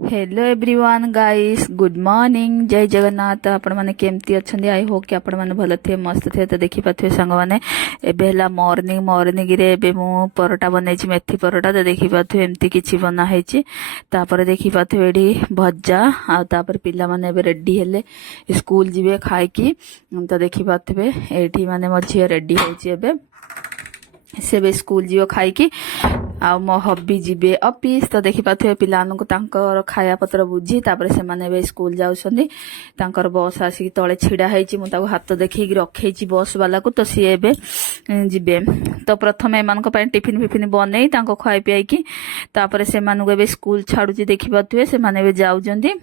Hello everyone guys good morning जय जगन्नाथ आपण माने केमती अच्छंदी आई होप कि आपण माने भल थे मस्त थे तो देखि पाथुए संग माने एबे हला मॉर्निंग मॉर्निंग रे एबे मु परोटा बनैछि मेथी परोटा तो देखि पाथुए एमती किछि बना हैछि तापर देखि पाथुए एडी भज्जा आ तापर पिला माने एबे रेडी हेले स्कूल जिवे खाइ की तो देखि पाथुए एठी माने मोर झियो रेडी होछि एबे से बे स्कूल जीव खाई आ मो हबी जीवे ऑफिस तो देखि पाथुए पिलानको तांकर खाया पत्र बुझी तापर से माने बे स्कूल जाउछन्दी तांकर बस आसी तळे छिडा हैछि मु ताको हाथ देखि रखैछि बस वाला को तो सी एबे जीवे तो प्रथम एमानको पय टिफिन फिफिन बनै तांको खाइ पियाई की तापर से मानको एबे स्कूल छाडुची देखि पाथुए से माने एबे जाउछन्दी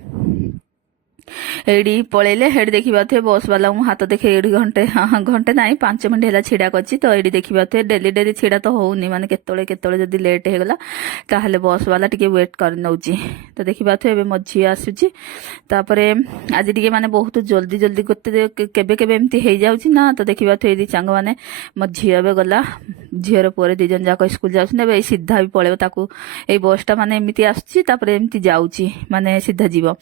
एडी पळेले हेड देखि पाथुए बस वाला मु हाथ देखे एडी घंटे घंटे नाही 5 मिनिट हेला छिडा करछि तो एडी देखि पाथुए डेली डेली छिडा तो होउनी माने केतळे केतळे जदी लेट हे गला ताहले बस वाला टिके वेट कर नउची तो देखि पाथुए एबे मझी आसुची तापरे आज टिके माने बहुत जल्दी जल्दी करते केबे केबे एमती हे जाउची ना तो देखि पाथुए एदी चांग माने मझी एबे गला झियर पोरे दिजन जाक स्कूल जाउछन एबे सीधा भी पळेबो ताकू ए बसटा माने एमिति आसुची तापरे एमती जाउची माने सीधा जीवो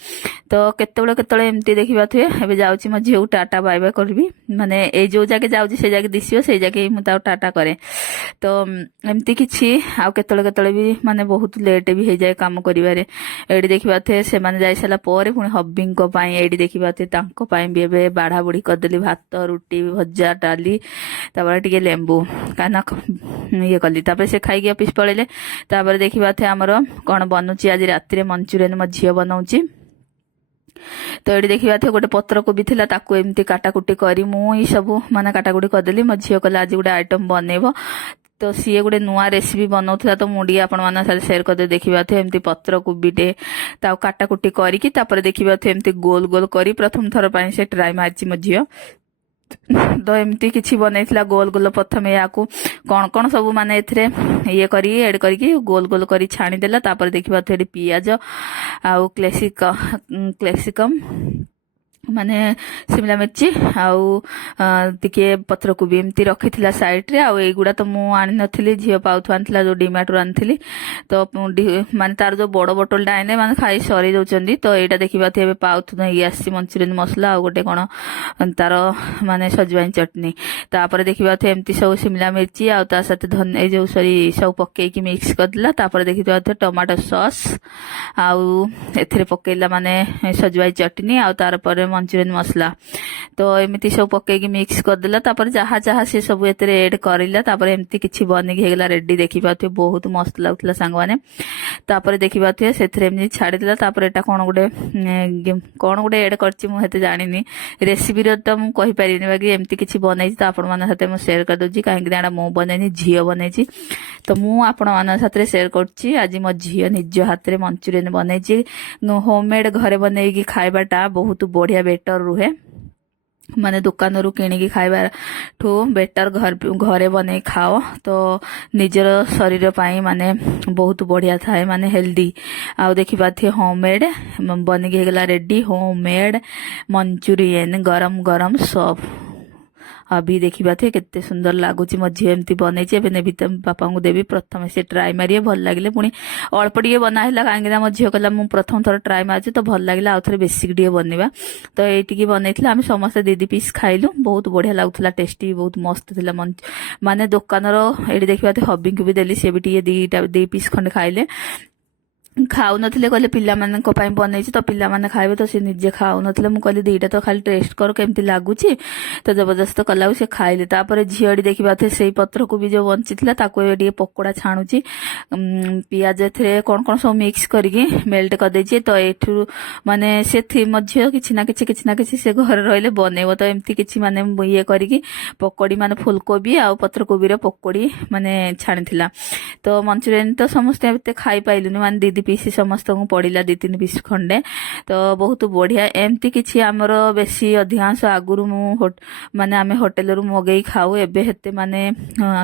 तो केतळे केतळे एमती देखि पाथुए एबे जाउची म झिउ टाटा बाय बाय करबी माने ए जो जाके जाउची से जाके दिसियो से जाके मु ता टाटा करे तो एमती किछि आ केतळे केतळे भी माने बहुत लेट भी हे जाय काम करिवारे एडी देखि पाथुए से माने जाय सला पोरे पुनी हब्बिंग को पाई एडी देखि पाथुए तांको पाई भी एबे बाढा बुढी करदेली भात रोटी भज्जा डाली तापर टिके लेंबू काना ये कली तापर से खाई के ऑफिस पळेले तापर देखि पाथुए हमरो कोन बनउची आज रात्री मंचूरियन म झियो बनउची तो ये देखा थे गोटे पत्र कोबी थिला ताकू एमती काटाकुटी करी मुई सब माने काटाकुटी करदेली मो झियो कला आज गोटे आइटम बनैबो तो सी गोटे नुआ रेसिपी बनाउथला तो मुडी आपण माना सारे शेयर करदे देखिबा थे एमती पत्र कोबीटे ता काटाकुटी करी की तापर देखिबा थे एमती गोल गोल करी प्रथम थर पई से ट्राई मारची मो झियो तो एमती किछि बनैथिला गोल गोल प्रथम याकू कोन कोन सब माने एथरे ये करी ऐड करी गोल गोल करी छाणी देला तापर देखिबा थेडी पियाज आउ क्लेसिकम माने शिमला मिर्ची आउ टिके पत्र कोबी एमती रखिथिला साइड रे आउ एगुडा तो मु आनि नथिली झियो पाउथ आनथिला जो डीमार्ट रो आनथिली तो माने तार जो बड़ बोतल डाइने माने खाई सरी दउचंदी तो एटा देखिबा थे पाउथ नै आसी मंचूरियन मसला आउ गोटे कोन तार माने सजवाइन चटनी तापर देखिबा थे एमती सब शिमला मिर्ची आउ ता साथे धन ए जो सरी सब पक्के की मिक्स करदिला तापर देखिबा थे टमाटो सॉस आउ एथरे पकेला माने सजवाइन चटनी आउ तार पर मंचूरियन मसला तो एमती सब पके की मिक्स कर देला तापर जहा जहा से सब एतरे ऐड करिला तापर एमती किछि बनि गेला रेडी देखि पाथे बहुत मस्त लागतला सांग माने तापर देखि पाथे सेथरे एमती छाडी देला तापर एटा कोन गुडे ऐड करछि मु हेते जानिनी रेसिपी रो त मु कहि परिनी बाकी एमती किछि बनाई त आपण माने साथे मु शेयर कर दोजी काहे कि एटा मो बनाइनी झियो बनाइछि तो मु आपण माने साथे शेयर करछि आज मो झियो निज हाथ रे मंचूरियन बनाइछि होममेड घरे बनाई की खाइबाटा बहुत बढ़िया बेटर रुहे माने दुकान रू किणी खाइबा ठू बेटर घरे बने खाओ तो निजर शरीर पाई माने बहुत बढ़िया थाए माने हेल्दी आउ देखि पाथे होममेड बनी गेला रेडी होममेड मंचूरियन गरम गरम सब अभी देखिबा थे केते सुंदर लागुची मो झियो एमती बनैछि एबे नेबी त पापा को देबी प्रथम से ट्राई मारिए भल लागिले पुनी अल्प टिके बनाइला कांगिना मो झियो कला मु प्रथम थर ट्राई मारछि तो भल लागिला आ थरे बेसिक टिके बनेबा तो एटी की बनैथिला हम समस्त दीदी पीस खाइलु बहुत बढ़िया लागुथला टेस्टी बहुत मस्त थिला माने दुकान रो एडी देखिबा थे हब्बी को भी देली से भी टिके दी पीस खंड खाइले खाऊ नथिले कहले पिला माने को पाई बनैछि तो पिला माने खाइबे तो से निजे खाऊ नथिले मु कहले दीटा तो खाली टेस्ट कर केमती लागुछि तो जबरदस्त कलाउ से खाइले तापर झियडी देखिबा थे सेई पत्र को भी जो बंचितला ताको एडी पकोड़ा छाणुछि पियाज थरे कोन कोन सब मिक्स करके मेल्ट कर दैछि तो एठु माने से थी मझियो किछि ना किछि से घर रहले बनेबो तो एमती किछि माने ये करके पकोड़ी माने फुलकोबी आ पत्र कोबी रो पकोड़ी माने छाणिथिला तो मंचूरियन तो समस्त एते खाई पाइलुनी माने दीदी पीसी समस्त को पड़िला 2-3 पीस खंडे तो बहुत बढ़िया एमती किछि हमर बेसी अधिकांश आगुरु मु माने आमे होटल रु मगई खाऊ एबे हेते माने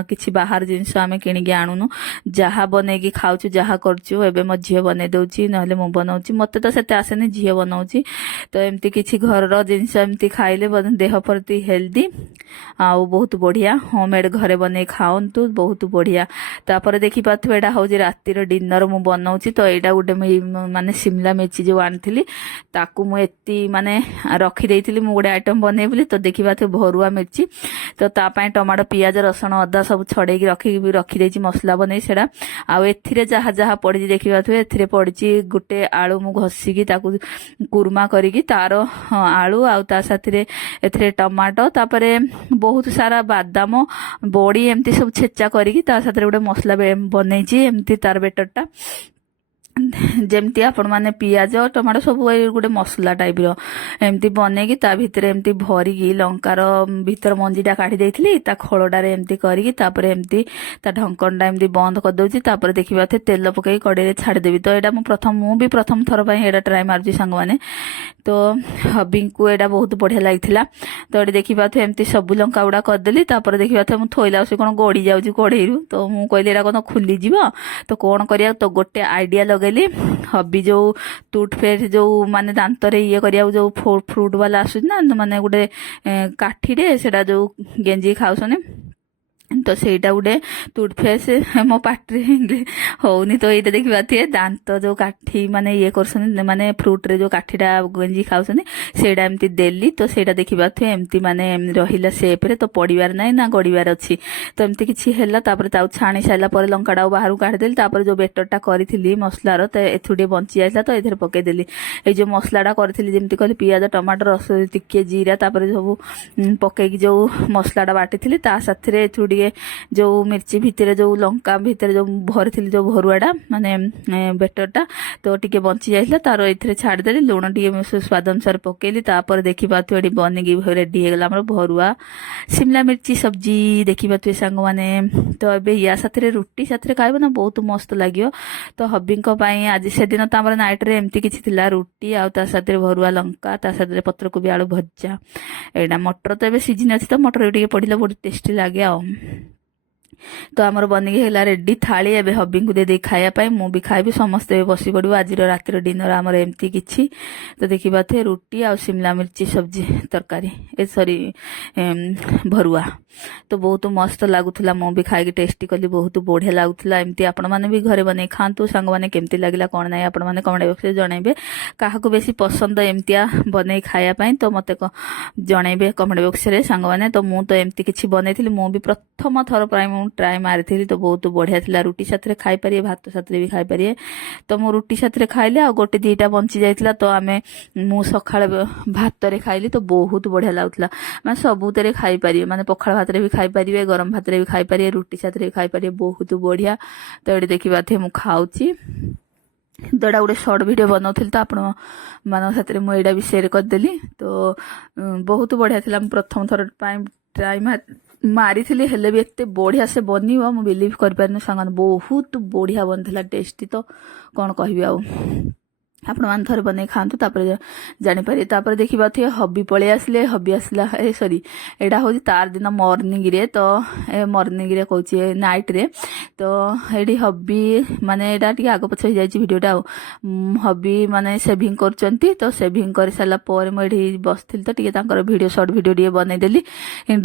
किछि बाहर जिंस आमे किनि के आनुनु जहा बने की खाउछु जहा करछु एबे म झियो बने दउची नहले मु बनाउची मते तो सेते आसेनी झियो बनाउची तो एमती किछि घर रो जिंस एमती खाइले देह प्रति हेल्दी आ बहुत बढ़िया होममेड घरे बने खाओंतु बहुत बढ़िया तापर देखि पाथबे एटा हो जे राती रो डिनर मु बनाउची तो ଏଇଟା ଗୋଟେ ମାନେ ସିମଲା ମିର୍ଚି ଯେଉଁ ଆଣିଥିଲି ତାକୁ ମୁଁ ଏତି ମାନେ ରଖିଦେଇଥିଲି ମୁଁ ଗୋଟେ ଆଇଟମ୍ ବନେଇ ବୋଲି। ତ ଦେଖିବା ତ ଭରୁଆ ମିର୍ଚି, ତ ତା ପାଇଁ ଟମାଟୋ ପିଆଜ ରସୁଣ ଅଦା ସବୁ ଛଡ଼େଇକି ରଖିଦେଇଛି ମସଲା ବନେଇ ସେଇଟା। ଆଉ ଏଥିରେ ଯାହା ଯାହା ପଡ଼ିଛି ଦେଖିବା ଥିବେ, ଏଥିରେ ପଡ଼ିଛି ଗୋଟେ ଆଳୁ ମୁଁ ଘଷିକି ତାକୁ କୁର୍ମା କରିକି ତାର ଆଳୁ ଆଉ ତା ସାଥିରେ ଏଥିରେ ଟମାଟୋ, ତାପରେ ବହୁତ ସାରା ବାଦାମ ବଡ଼ି ଏମିତି ସବୁ ଛେଚା କରିକି ତା ସାଥିରେ ଗୋଟେ ମସଲା ବନେଇଛି ଏମିତି ତାର ବେଟରଟା। ଯେମିତି ଆପଣମାନେ ପିଆଜ ଟମାଟୋ ସବୁ ଏଇ ଗୋଟେ ମସଲା ଟାଇପ୍ର ଏମିତି ବନେଇକି ତା ଭିତରେ ଏମିତି ଭରିକି ଲଙ୍କାର ଭିତର ମଞ୍ଜିଟା କାଢ଼ି ଦେଇଥିଲି, ତା ଖୋଳଟାରେ ଏମିତି କରିକି ତାପରେ ଏମିତି ତା ଢଙ୍କଣଟା ଏମିତି ବନ୍ଦ କରିଦେଉଛି। ତାପରେ ଦେଖିବା ତେଲ ପକେଇ କଡ଼େଇରେ ଛାଡ଼ିଦେବି। ତ ଏଇଟା ମୁଁ ବି ପ୍ରଥମ ଥର ପାଇଁ ଏଇଟା ଟ୍ରାଏ ମାରୁଛି ସାଙ୍ଗମାନେ। ତ ହବିଙ୍କୁ ଏଇଟା ବହୁତ ବଢ଼ିଆ ଲାଗିଥିଲା। ତ ଏଠି ଦେଖିବା ଏମିତି ସବୁ ଲଙ୍କା ଗୁଡ଼ା କରିଦେଲି। ତାପରେ ଦେଖିବା ମୁଁ ଥୋଇଲା ସେ କ'ଣ ଗଡ଼ି ଯାଉଛି କଢ଼େଇରୁ। ତ ମୁଁ କହିଲି ଏଇଟା କ'ଣ ଖୋଲିଯିବ, ତ କ'ଣ କରିବା, ତ ଗୋଟେ ଆଇଡ଼ିଆ ଲଗେଇଲି। ହବି ଯେଉଁ ଟୁଥପେଷ୍ଟ ଯେଉଁ ମାନେ ଦାନ୍ତରେ ଇଏ କରିବାକୁ ଯେଉଁ ଫ୍ରୁଟ୍ ବାଲା ଆସୁଛି ନା, ମାନେ ଗୋଟେ କାଠିରେ ସେଇଟା ଯେଉଁ ଗେଞ୍ଜିକି ଖାଉଛନ୍ତି, ତ ସେଇଟା ଗୋଟେ ଟୁଥପେଷ୍ଟ ମୋ ପାଟିରେ ହଉନି। ତ ଏଇଟା ଦେଖିବା ଦାନ୍ତ ଯେଉଁ କାଠି ମାନେ ଇଏ କରୁଛନ୍ତି ମାନେ ଫ୍ରୁଟ୍ରେ ଯେଉଁ କାଠିଟା ଗେଞ୍ଜି ଖାଉଛନ୍ତି ସେଇଟା ଏମିତି ଦେଲି। ତ ସେଇଟା ଦେଖିବା ଏମିତି ମାନେ ରହିଲା ସେପ୍ରେ, ତ ପଡ଼ିବାର ନାହିଁ ନା ଗଡ଼ିବାର ଅଛି। ତ ଏମିତି କିଛି ହେଲା। ତାପରେ ତାକୁ ଛାଣି ସାରିଲା ପରେ ଲଙ୍କାଟାକୁ ବାହାରକୁ କାଢ଼ିଦେଲି। ତାପରେ ଯେଉଁ ବେଟରଟା କରିଥିଲି ମସଲାର, ତ ଏଥିରୁ ଟିକେ ବଞ୍ଚି ଯାଇଥିଲା ତ ଏଥିରେ ପକେଇଦେଲି। ଏଇ ଯେଉଁ ମସଲାଟା କରିଥିଲି ଯେମିତି କହିଲି ପିଆଜ ଟମାଟୋ ରସ ଟିକେ ଜିରା ତାପରେ ସବୁ ପକେଇକି ଯେଉଁ ମସଲାଟା ବାଟିଥିଲି ତା ସାଥିରେ ଏଥିରୁ ଟିକେ ଯେଉଁ ମିର୍ଚି ଭିତରେ ଯେଉଁ ଲଙ୍କା ଭିତରେ ଯେଉଁ ଭରିଥିଲି ଯେଉଁ ଭରୁଆଟା ମାନେ ବେଟରଟା, ତ ଟିକେ ବଞ୍ଚି ଯାଇଥିଲା ତାର ଏଥିରେ ଛାଡ଼ିଦେଲି। ଲୁଣ ଟିକେ ସ୍ୱାଦ ଅନୁସାରେ ପକେଇଲି। ତାପରେ ଦେଖିପାରୁଥିବେ ଏଠି ବନେଇକି ରେଡ଼ି ହେଇଗଲା ଆମର ଭରୁଆ ସିମଲା ମିର୍ଚି ସବଜି। ଦେଖିପାରୁଥିବେ ସାଙ୍ଗମାନେ। ତ ଏବେ ୟା ସାଥିରେ ରୁଟି ସାଥିରେ ଖାଇବ ନା ବହୁତ ମସ୍ତ ଲାଗିବ। ତ ହବିଙ୍କ ପାଇଁ ଆଜି ସେଦିନ ତ ଆମର ନାଇଟ୍ରେ ଏମିତି କିଛି ଥିଲା, ରୁଟି ଆଉ ତା ସାଥିରେ ଭରୁଆ ଲଙ୍କା, ତା ସାଥିରେ ପତ୍ରକୋବି ଆଳୁ ଭଜା। ଏଇଟା ମଟର ତ ଏବେ ସିଜିନ୍ ଅଛି ତ ମଟର ଟିକେ ପଡ଼ିଲେ ବହୁତ ଟେଷ୍ଟି ଲାଗେ ଆଉ। ତ ଆମର ବନିକି ହେଲା ରେଡ଼ି ଥାଳି। ଏବେ ହବିଙ୍କୁ ଦେଇ ଖାଇବା ପାଇଁ, ମୁଁ ବି ଖାଇବି, ସମସ୍ତେ ଏବେ ବସି ପଡ଼ିବୁ। ଆଜିର ରାତିର ଡିନର ଆମର ଏମିତି କିଛି। ତ ଦେଖିପାରୁଥିବେ ରୁଟି ଆଉ ସିମଲା ମିର୍ଚି ସବଜି ତରକାରୀ ଭରୁଆ। ତ ବହୁତ ମସ୍ତ ଲାଗୁଥିଲା, ମୁଁ ବି ଖାଇକି ଟେଷ୍ଟି କଲି, ବହୁତ ବଢ଼ିଆ ଲାଗୁଥିଲା। ଏମିତି ଆପଣମାନେ ବି ଘରେ ବନେଇ ଖାଆନ୍ତୁ। ସାଙ୍ଗମାନେ କେମିତି ଲାଗିଲା କ'ଣ ନାହିଁ ଆପଣମାନେ କମେଣ୍ଟ ବକ୍ସରେ ଜଣାଇବେ। କାହାକୁ ବେଶୀ ପସନ୍ଦ ଏମିତିଆ ବନେଇ ଖାଇବା ପାଇଁ ତ ମୋତେ ଜଣାଇବେ କମେଣ୍ଟ ବକ୍ସରେ ସାଙ୍ଗମାନେ। ତ ମୁଁ ତ ଏମିତି କିଛି ବନେଇଥିଲି, ମୁଁ ବି ପ୍ରଥମ ଥର ପାଇଁ ମୁଁ ଟ୍ରାଏ ମାରିଥିଲି। ତ ବହୁତ ବଢ଼ିଆ ଥିଲା। ରୁଟି ସାଥିରେ ଖାଇପାରିବେ, ଭାତ ସାଥିରେ ବି ଖାଇପାରିବେ। ତ ମୁଁ ରୁଟି ସାଥିରେ ଖାଇଲି ଆଉ ଗୋଟେ ଦୁଇଟା ବଞ୍ଚି ଯାଇଥିଲା। ତ ମୁଁ ସକାଳେ ଭାତରେ ଖାଇଲି ତ ବହୁତ ବଢ଼ିଆ ଲାଗୁଥିଲା। ମାନେ ସବୁଥିରେ ଖାଇପାରିବେ, ମାନେ ପଖାଳ ଭାତରେ ବି ଖାଇପାରିବେ, ଗରମ ଭାତରେ ବି ଖାଇପାରିବେ, ରୁଟି ସାଥିରେ ବି ଖାଇପାରିବେ, ବହୁତ ବଢ଼ିଆ। ତ ଏଠି ଦେଖିପାରୁଥିବେ ମୁଁ ଖାଉଛି। ତ ଏଇଟା ଗୋଟେ ସର୍ଟ ଭିଡ଼ିଓ ବନାଉଥିଲି ତ ଆପଣମାନଙ୍କ ସାଥିରେ ମୁଁ ଏଇଟା ବି ସେୟାର କରିଦେଲି। ତ ବହୁତ ବଢ଼ିଆ ଥିଲା। ମୁଁ ପ୍ରଥମ ଥର ପାଇଁ ଟ୍ରାଏ ମାରିଥିଲି, ହେଲେ ବି ଏତେ ବଢ଼ିଆ ସେ ବନିବ ମୁଁ ବିଲିଭ୍ କରିପାରିନି ସାଙ୍ଗମାନେ। ବହୁତ ବଢ଼ିଆ ବନିଥିଲା, ଟେଷ୍ଟି ତ କ'ଣ କହିବି ଆଉ। ଆପଣମାନେ ଥରେ ବନେଇ ଖାଆନ୍ତୁ ତାପରେ ଜାଣିପାରିବେ। ତାପରେ ଦେଖିପାରୁଥିବେ ହବି ପଳେଇ ଆସିଲେ। ହବି ଆସିଲା ସରି ଏଇଟା ହେଉଛି ତାର ଦିନ ମର୍ଣ୍ଣିଂରେ, ତ ମର୍ଣ୍ଣିଂରେ କହୁଛି ନାଇଟ୍ରେ। ତ ଏଇଠି ହବି ମାନେ ଏଇଟା ଟିକେ ଆଗ ପଛ ହେଇଯାଇଛି ଭିଡ଼ିଓଟା ଆଉ। ହବି ମାନେ ସେଭିଂ କରୁଛନ୍ତି। ତ ସେଭିଂ କରିସାରିଲା ପରେ ମୁଁ ଏଠି ବସିଥିଲି ତ ଟିକେ ତାଙ୍କର ଭିଡ଼ିଓ ସର୍ଟ ଭିଡ଼ିଓ ଟିକେ ବନେଇଦେଲି।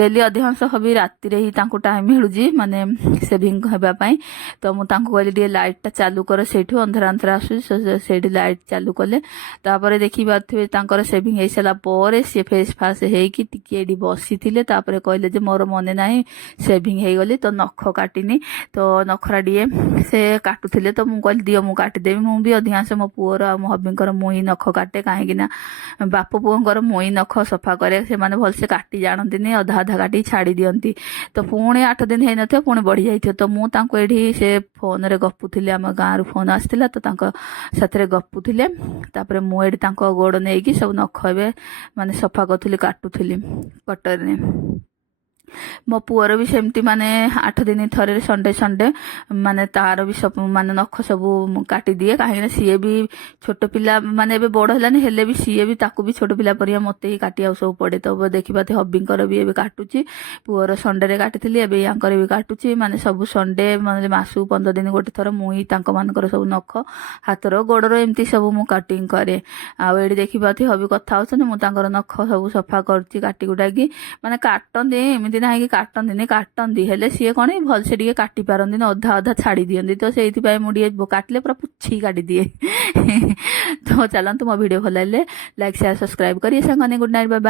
ଡେଲି ଅଧିକାଂଶ ହବି ରାତିରେ ହିଁ ତାଙ୍କୁ ଟାଇମ୍ ମିଳୁଛି ମାନେ ସେଭିଂ ହେବା ପାଇଁ। ତ ମୁଁ ତାଙ୍କୁ କହିଲି ଟିକେ ଲାଇଟ୍ଟା ଚାଲୁ କର, ସେଇଠୁ ଅନ୍ଧାର ଅନ୍ଧାର ଆସୁଛି ସେଇଠି ଲାଇଟ୍ ଚାଲୁ କଲେ। ତାପରେ ଦେଖିପାରୁଥିବେ ତାଙ୍କର ସେଭିଂ ହେଇସାରିଲା ପରେ ସିଏ ଫେସ୍ ଫାସ୍ ହେଇକି ଟିକେ ଏଠି ବସିଥିଲେ। ତାପରେ କହିଲେ ଯେ ମୋର ମନେ ନାହିଁ ସେଭିଂ ହେଇଗଲି ତ ନଖ କାଟିନି। ତ ନଖରା ଟିକେ ସେ କାଟୁଥିଲେ ତ ମୁଁ କହିଲି ଦିଅ ମୁଁ କାଟିଦେବି। ମୁଁ ବି ଅଧିକାଂଶ ମୋ ପୁଅର ଆଉ ମୋ ହବିଙ୍କର ମୁଁ ହିଁ ନଖ କାଟେ, କାହିଁକି ନା ବାପ ପୁଅଙ୍କର ମୁଁ ହିଁ ନଖ ସଫା କରେ। ସେମାନେ ଭଲସେ କାଟି ଜାଣନ୍ତିନି, ଅଧା ଅଧା କାଟି ଛାଡ଼ି ଦିଅନ୍ତି। ତ ପୁଣି 8 ଦିନ ହେଇନଥିବ ପୁଣି ବଢ଼ି ଯାଇଥିବ। ତ ମୁଁ ତାଙ୍କୁ ଏଠି ସେ ଫୋନରେ ଗପୁଥିଲି, ଆମ ଗାଁରୁ ଫୋନ୍ ଆସିଥିଲା ତ ତାଙ୍କ ସାଥିରେ ଗପୁଥିଲେ। ତାପରେ ମୁଁ ଏଠି ତାଙ୍କ ଗୋଡ଼ ନେଇକି ସବୁ ନଖ ଏବେ ମାନେ ସଫା କରୁଥିଲି, କାଟୁଥିଲି କଟରରେ। ମୋ ପୁଅର ବି ସେମିତି ମାନେ 8 ଦିନ ଥରେ ସଣ୍ଡେ ମାନେ ତାର ବି ସବୁ ମାନେ ନଖ ସବୁ କାଟିଦିଏ, କାହିଁକିନା ସିଏ ବି ଛୋଟ ପିଲା ମାନେ ଏବେ ବଡ଼ ହେଲାନି, ହେଲେ ବି ସିଏ ବି ତାକୁ ବି ଛୋଟ ପିଲା ପରିକା ମୋତେ ହିଁ କାଟିବାକୁ ସବୁ ପଡ଼େ। ତ ଦେଖିପାରୁଥିବେ ହବିଙ୍କର ବି ଏବେ କାଟୁଛି। ପୁଅର ସଣ୍ଡେରେ କାଟିଥିଲି, ଏବେ ୟାଙ୍କର ବି କାଟୁଛି। ମାନେ ସବୁ ସଣ୍ଡେ ମାନେ ମାସକୁ 15 ଦିନ ଗୋଟେ ଥର ମୁଁ ହିଁ ତାଙ୍କ ମାନଙ୍କର ସବୁ ନଖ ହାତର ଗୋଡ଼ର ଏମିତି ସବୁ ମୁଁ କାଟିଂ କରେ। ଆଉ ଏଠି ଦେଖିପାରୁଥିବେ ହବି କଥା ହେଉଛନ୍ତି, ମୁଁ ତାଙ୍କର ନଖ ସବୁ ସଫା କରୁଛି କାଟି କୁଟାକି। ମାନେ କାଟନ୍ତି ଏମିତି ନାହିଁ କି କାଟନ୍ତି ହେଲେ ସିଏ କଣ ଭଲସେ ଟିକେ କାଟି ପାରନ୍ତିନି, ଅଧା ଅଧା ଛାଡ଼ି ଦିଅନ୍ତି। ତ ସେଇଥିପାଇଁ ମୁଁ ଟିକେ କାଟିଲେ ପୁରା ପୁଛି କାଟିଦିଏ। ତ ଚାଲନ୍ତୁ ମୋ ଭିଡ଼ିଓ ଭଲ ଲାଗିଲେ ଲାଇକ୍ ସେୟାର ସବସ୍କ୍ରାଇବ କରିଏ ସାଙ୍ଗମାନେ। Good night, bye bye.